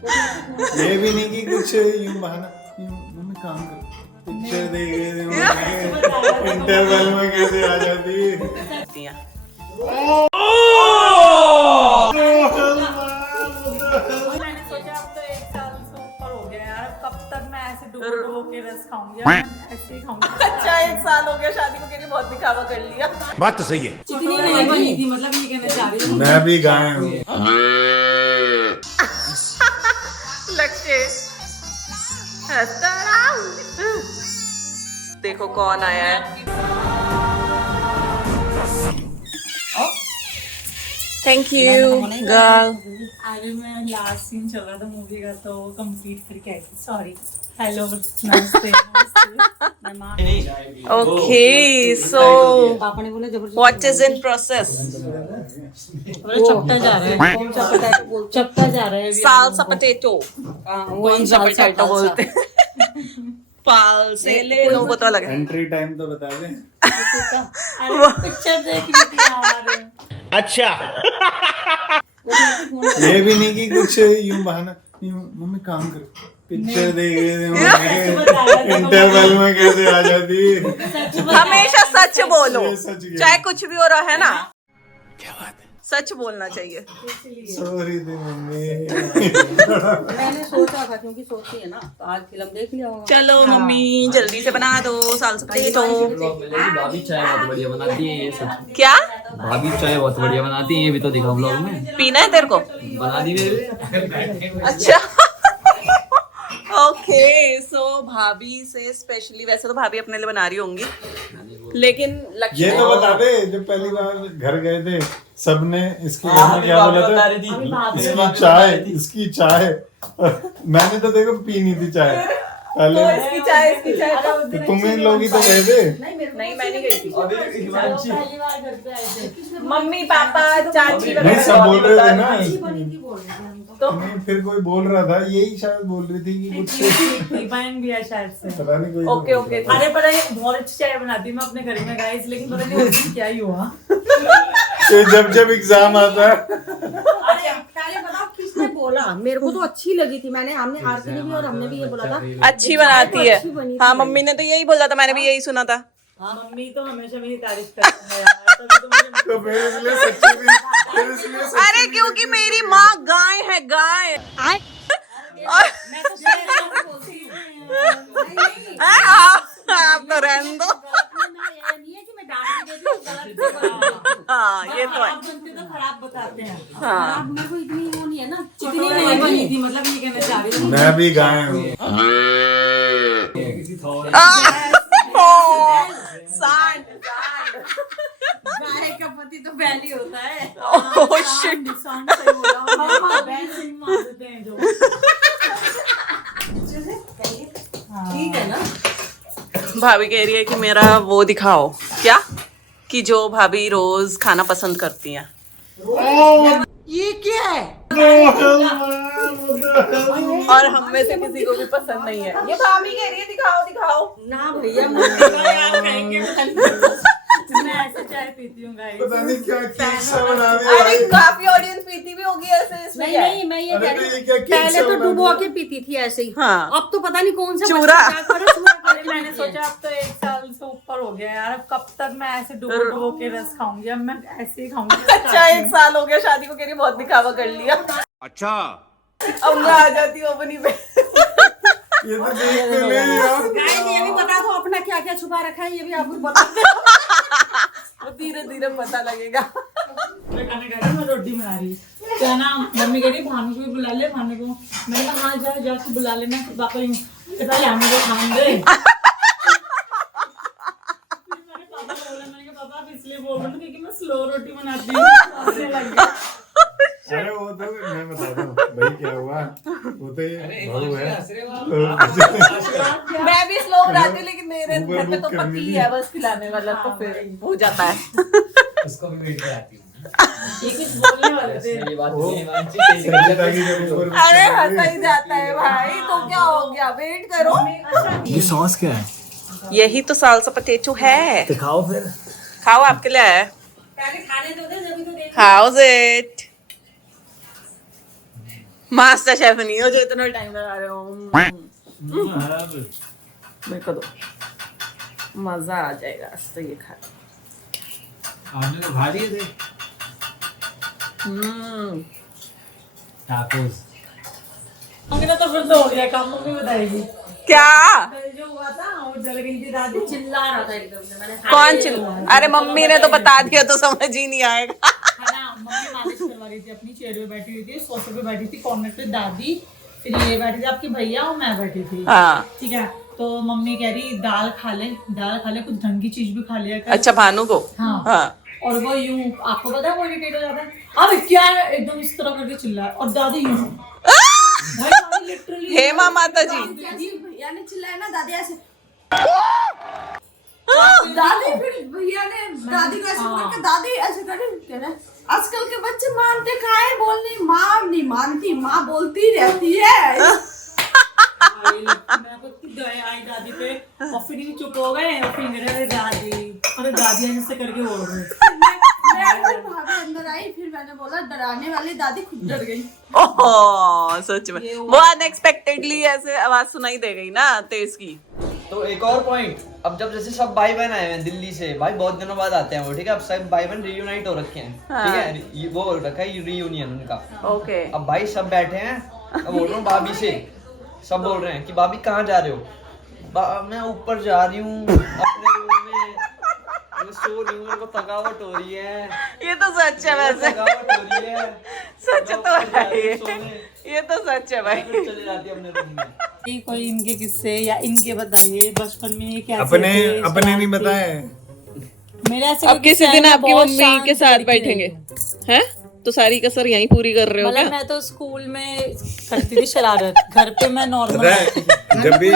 ये भी नहीं कि कुछ यूं बहाना यूं मम्मी काम कर पिक्चर देख रहे थे इंटरवल में कैसे आ जाती है। मैंने सोचा अब तो 1 साल से ऊपर हो गया यार, कब तक मैं ऐसे डुबो के रस खाऊंगी, मैं ऐसे ही खाऊंगी। अच्छा 1 साल हो गया शादी को, कह रही बहुत दिखावा कर लिया। बात तो सही है। जितनी नहीं बनी थी, मतलब ये कहना चाह रही हूँ। मैं भी गाय हूँ। लक्ष्य देखो कौन आया है। Thank you girl. अरे मैं लास्ट सीन चल रहा था मूवी का तो कंप्लीट करके आई थी। सॉरी। हेलो नमस्ते। Okay so what is in process? चपटा जा रहा है, चपटा जा रहा है। Salsa potato. कौन सा पोटैटो बोलते हैं? पाल से ले लो वो तो अलग है। एंट्री टाइम तो बता दें। पिक्चर देख ली थी यार। अच्छा ये भी नहीं कि कुछ यूं बहाना यूं मम्मी काम कर पिक्चर देख रहे थे इंटरवल में कैसे आ जाती है। हमेशा सच बोलो, सच क्या? चाहे कुछ भी हो रहा है ना, क्या बात है। सच बोलना चाहिए। सॉरी थी मम्मी। मैंने सोचा था क्योंकि सोची है ना, तो आज फिल्म देख लिया होगा। चलो मम्मी जल्दी से बना दो साल्सा पोटैटो। भाभी चाय बहुत बढ़िया बनाती है ये सब। क्या भाभी चाय बहुत बढ़िया बनाती है, ये भी तो दिखा व्लॉग में। पीना है तेरे को? बना दी मेरे। अच्छा ओके सो भाभी से स्पेशली, वैसे तो भाभी अपने लिए बना रही होंगी, लेकिन लक्ष्य ये तो बता दे, जब पहली बार घर गए थे सबने इसके घर में क्या बोला था, इसकी चाय मैंने तो देखो पी नहीं थी चाय पहले। इसकी चाय तो तुम ही लोग ही तो गए थे। नहीं मैं नहीं गई थी। पहली बार घर पे आए थे। मम्मी पापा चाची नहीं सब बोल रहे थे ना, तो नहीं फिर कोई बोल रहा था, यही शायद बोल रही थी कि कुछ बहन भी है शायद से। पता नहीं कोई ओके ओके। अरे पता है बहुत अच्छी चाय बनाती मैं अपने घर में गाइस, लेकिन पता नहीं उस दिन क्या ही हुआ। तो जब एग्जाम आता है। अरे पहले बताओ किसने बोला? मेरे को तो अच्छी लगी थी, हमने आरती ने भी और हमने भी ये बोला था अच्छी बनाती है। अच्छी बनी थी हाँ भाई। मम्मी ने तो यही बोला था, मैंने भी यही सुना था। मम्मी तो हमेशा मेरी तारीफ करती है यार, तभी तो मुझे तो फिर इसलिए सच्ची भी, फिर इसलिए सच्ची अरे क्योंकि मेरी माँ गाय है, गाय। मैं तो शेर बोलती हूँ। आप तो रहने दो। ये नहीं है कि मैं डांट भी देती हूँ, गलत हाँ ये तो है। खराब बनते तो खराब बताते हैं। हाँ मेरे को इतनी वो नहीं है ना, जितनी नहीं बनी थी, मतलब ये कहना चाह रही हूँ। मैं भी गाय हूँ। सांड गाय का पति तो पहले होता है। Oh shit. सांड सही बोला। हाँ, बैल सही मार देते हैं जो। ठीक है ना। भाभी कह रही है कि मेरा वो दिखाओ, क्या कि जो भाभी रोज खाना पसंद करती हैं। ये क्या है? और हम में से किसी को भी पसंद नहीं है। ये भाभी कह रही है दिखाओ दिखाओ। ना भैया मैं ऐसे चाय पीती हूँ गाइस। पता नहीं क्या किस्सा बना अरे दिया। काफी ऑडियंस पीती भी होगी ऐसे इसमें। नहीं नहीं, मैं ये अरे कह तो रही ये हूँ, क्या किस्सा पहले तो बना डुबो दिया? के पीती थी ऐसे ही। हाँ। अब तो पता नहीं कौन सा चूरा। बच्चा क्या करे, चूरा अरे करके मैंने पीती है। सोचा अब तो 1 साल से ऊपर हो गया यार, कब तक मैं ऐसे डुबो के रस खाऊंगी, अब मैं ऐसे ही खाऊंगी। अच्छा 1 साल हो गया शादी को, कह रही बहुत दिखावा कर लिया। अच्छा अब मैं आ जाती हूँ अपनी पे। ये तो देखते नहीं यार। गाइस, ये भी बता दो अपना क्या क्या छुपा रखा है, ये भी आपको बता दो। वो धीरे धीरे पता लगेगा। मैं खाना खा रही हूँ, मैं रोटी बना रही हूँ। क्या ना मम्मी कह रही भानु को भी बुला ले, भानु को। मैंने कहा हाँ जा जाके बुला लेना। पापा यूँ पहले हमें को खान दे। मैंने पापा को बोला, मैंने कहा पापा आप इसलिए बोल रहे हो क्योंकि मैं स्लो रोटी बनाती हूँ। हंसने लग गया। अरे वो तो मैं बता दूं भाई क्या हुआ, वो तो ये बहू है। मैं भी स्लो बनाती हूँ, लेकिन मेरे Uber घर पे book तो करनी पति थी। है बस खिलाने वाला, तो फिर हो जाता है। उसको भी वेट कराती हूँ। ये कुछ बोलने वाले थे। ये बात वो नहीं मानती, तेरी संगीता की जब ऊपर अरे हंसा ही जाता है भाई, तो क्या हो गया, वेट करो। ये सॉस क्या है? यही तो साल्सा पोटैटो है। दिखाओ फिर। खाओ, आपके लिए आया है। पहले खाने दो दे, जब तो देख। House it. मास्टर शेफ नहीं हो जो इतना टाइम लगा रहे हो। मेरे को दो, मजा आ जाएगा आज तो ये खा। आपने तो खा लिए थे टाकोस। मेरा तो फिर तो हो गया काम, मम्मी बताएगी। क्या कल जो हुआ था वो जल गई थी दादी, चिल्ला रहा था एकदम से। मैंने कौन चिल्ला? अरे मम्मी ने तो बता दिया तो समझ ही नहीं आएगा। है ना, मम्मी मालिश करवा रही थी, अपनी चेयर पे बैठी हुई थी, सोफे पे बैठी थी, कॉर्नर पे दादी, फिर ये बैठी थी आपकी भैया और मैं बैठी थी। हाँ ठीक है, तो मम्मी कह रही दाल खा ले, कुछ ढंग की चीज भी खा लिया कर। अच्छा भानु को। हाँ, हाँ और वो यूं, आपको पता है वो इरिटेट हो जाता है, अब क्या है, एकदम इस तरह करके चिल्ला, और दादी यूं भाई, दादी लिटरली हेमा माता जी। भैया ने चिल्लाया ना, दादी ऐसे, दादी फिर भैया ने दादी को ऐसे करके, दादी ऐसे कह रहे आजकल के बच्चे मानते कहाँ है, बोलनी माँ नहीं मानती, माँ बोलती रहती है। आई दादी पे और फिर ये चुप हो गए, और फिर मेरे दादी, अरे दादी ऐसे करके बोल रहे। मैं भाभी अंदर आई, फिर मैंने बोला डराने वाली दादी खुद डर गई। ओह सच में वो अनएक्सपेक्टेडली ऐसे आवाज सुनाई दे गई ना तेज की। तो एक और पॉइंट, अब जब जैसे सब भाई बहन आए हैं दिल्ली से, भाई बहुत दिनों बाद आते हैं वो, ठीक है, अब सब भाई बहन रियूनाइट हो रखे हैं। हाँ। ठीक है, वो हो रखा है रियूनियन उनका। ओके अब भाई सब बैठे हैं, अब बोल रहा हूँ भाभी से, सब बोल रहे हैं कि भाभी कहाँ जा रहे हो? मैं ऊपर जा रही हूँ अपने रूम में, मैं सो रही हूँ, मेरे को थकावट हो रही है। ये तो सच है वैसे, थकावट हो रही है, सच तो है ये तो सच है भाई। फिर चले जाती है अपने रूम में। ये कोई इनके किस्से या इनके बताइए बचपन में ये कैसे अपने थे, अपने नहीं शांत थे। बताए। मेरे ऐसे अब कोई किसी किस्से दिन हैं, आपकी बहुत मम्मी के शांत साथ लड़की बैठेंगे रही। हैं, तो सारी कसर यहीं पूरी कर रहे हो मतलब क्या? मैं तो स्कूल में करती थी शरारत, घर पे मैं नॉर्मल जब भी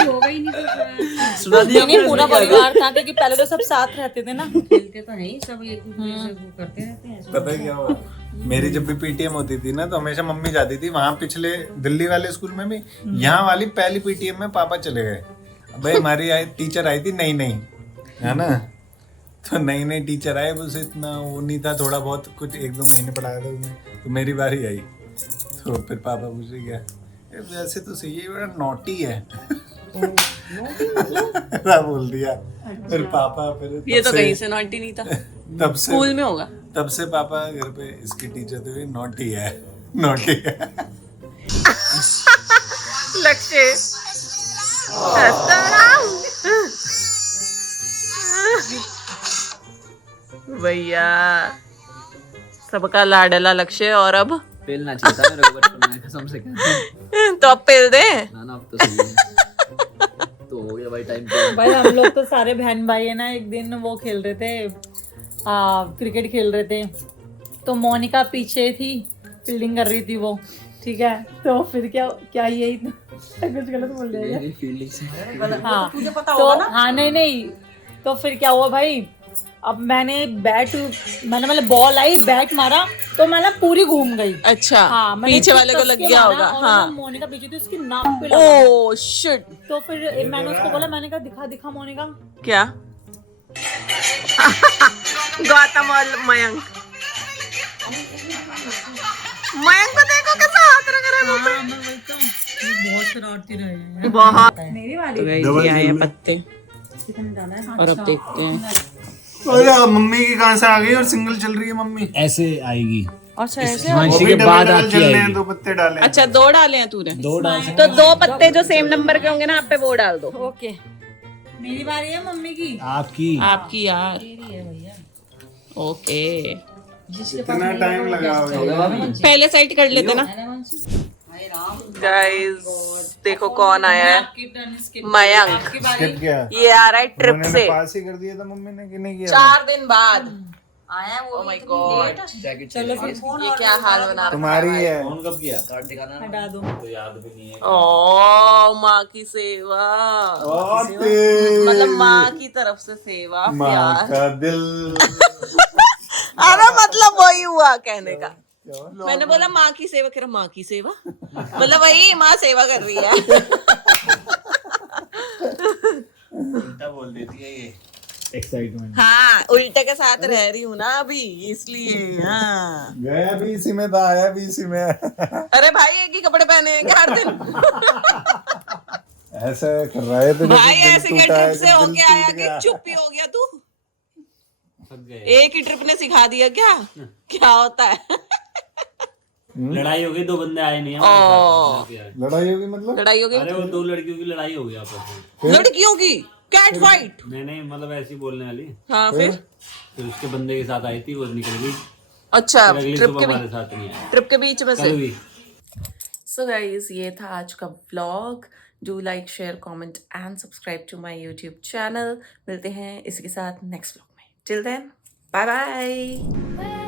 सुना दिया नहीं, पूरा परिवार था, क्योंकि पहले तो सब साथ रहते थे ना। खेलते तो नहीं, सब एक दूसरे से वो करते रहते हैं। पता है क्या हुआ, मेरी जब भी पीटीएम होती थी ना तो हमेशा मम्मी जाती थी वहां, पिछले दिल्ली वाले स्कूल में भी, यहाँ वाली पहली पीटीएम में पापा चले गए। भाई हमारी टीचर आई थी नई नई, है ना, तो नई नई टीचर आए, बस इतना वो नहीं था, थोड़ा बहुत कुछ 1-2 महीने पढ़ाया था उसने, तो मेरी बारी आई, तो फिर पापा पूछे क्या वैसे तो सही है, बड़ा नॉटी है। ऐसा बोल दिया। फिर पापा फिर ये तो कहीं से नॉटी नहीं था, तब से स्कूल में होगा। तब से पापा घर पे इसकी टीचर तो नॉटी है, नॉटी है। लक्ष्य भैया सबका लाडला लक्ष्य, और अब पेलना चाहिए था मेरे को बचपन में, कसम से कहता हूं। तो अब पेल दे। ना अब तो सही है। तो हो गया भाई टाइम पे। भाई हम लोग तो सारे बहन भाई है ना, एक दिन वो खेल रहे थे, क्रिकेट खेल रहे थे, तो मोनिका पीछे थी, फील्डिंग कर रही थी वो, ठीक है, तो फिर क्या यही कुछ गलत बोल दिया मेरी फील्डिंग से हाँ, तो हाँ नहीं, तो फिर क्या हुआ भाई, अब मैंने मतलब बॉल आई, बैट मारा, तो मैं ना पूरी घूम गई। अच्छा हाँ, मैंने पीछे वाले को कस लग के गया मारा, होगा। और हाँ ना मोनिका पीछे थी, उसकी नाक पे लगा। Oh shit. तो फिर मैंने उसको बोला, मैंने कहा दिखा मोनिका। क्या? गौतम और मयंक को देखो कैसा हाथ रख रहा है मुंह पे। मैं वही तो, ये बहुत शरारती रहे हैं। बहुत। मेरी तो गाइस ये आए हैं पत्ते, चिकन डाला है। और अब देखते हैं। अरे मम्मी की कहाँ से आ गई और सिंगल चल रही है मम्मी। ऐसे आएगी। अच्छा ऐसे। हिमांशी के बाद डबल आपकी चलने हैं, आएगी। 2 पत्ते डाले हैं। अच्छा 2 डाले हैं तूने? 2 डाल सकते तो 2 पत्ते जो सेम नंबर के होंगे ना आप पे वो डाल दो। ओके, मेरी बारी है मम्मी की। आपकी आपकी यार। ओके कितना टाइम लगा होगा? पहले साइड कर लेते ना। गाइस देखो कौन आया है, मयंक। स्किप किया। ये आ रहा है ट्रिप उन्होंने से पास ही कर दिया था मम्मी ने कि नहीं किया? 4 दिन बाद आया वो ओह माय गॉड। चलो फिर ये क्या हाल बना रहा तुम्हारी है। फोन कब किया? कार्ड दिखाना ना। हटा दो। तो याद भी नहीं है। ओ माँ की सेवा, और तेज। मतलब माँ की तरफ से सेवा माँ प्यार। का दिल। अरे मतलब वही हुआ कहने का। मैंने बोला माँ की सेवा, कह रहा माँ की सेवा, मतलब वही माँ सेवा कर रही है। उल्टा बोल देती है ये। एक्साइटमेंट। हाँ उल्टे के साथ रह रही हूँ ना अभी, इसलिए। हाँ गया भी इसी में था, आया भी इसी में। अरे भाई एक ही कपड़े पहने हैं क्या हर दिन? ऐसे कर रहा है तो भाई ऐसे क्या ट्रिप से होके आया कि चुप ही हो गया तू? एक ही ट्रिप ने सिखा दिया क्या क्या होता है? लड़ाई हो गई, 2 बंदे आए नहीं ओ, लड़ाई होगी मतलब? लड़ाई हो गई? अरे वो 2 लड़कियों की लड़ाई हो गई आपस में। लड़कियों की कैट फाइट? नहीं मतलब ऐसी बोलने वाली। हाँ फिर? तो उसके बंदे के साथ आई थी, वो निकल गई। अच्छा फिर अगली ट्रिप सुबह के हमारे बीच, साथ नहीं आई, ट्रिप के बीच में कल से। हुई। सो गाइस ये था आज का vlog. Do like share comment and subscribe to my YouTube channel. मिलते हैं इसी के साथ नेक्स्ट व्लॉग में। Till then bye bye.